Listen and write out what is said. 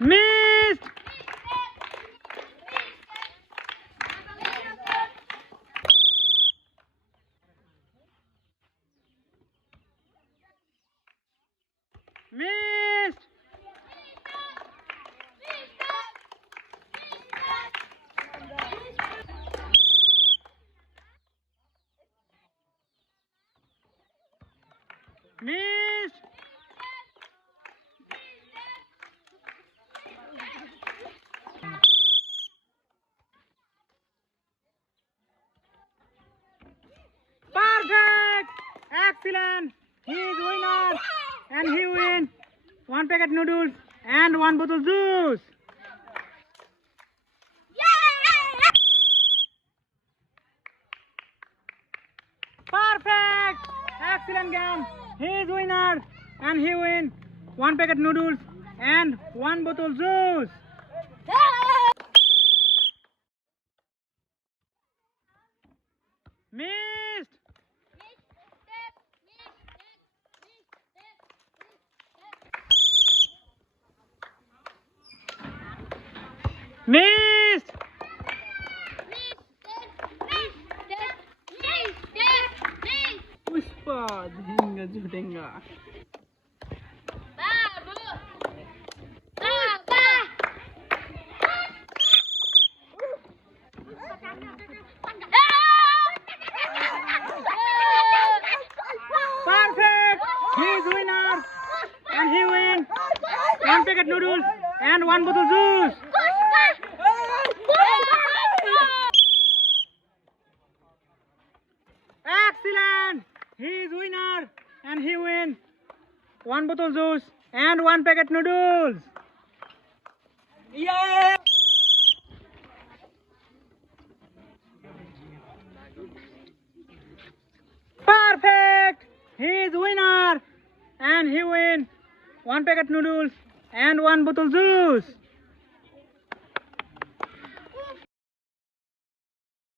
Missed. Missed. Missed. Perfect. Excellent. He is winner and he win one packet noodles and one bottle juice. Perfect. Excellent game. He is winner and he win one packet noodles and one bottle juice. Missed. Missed. Pushpa झिंगा झुटेंगा Perfect. He is winner and he win one packet noodles and one bottle juice. Excellent. He is winner and he win one bottle juice and one packet noodles. Yeah. Perfect. He is winner and he win one packet noodles and one bottle juice.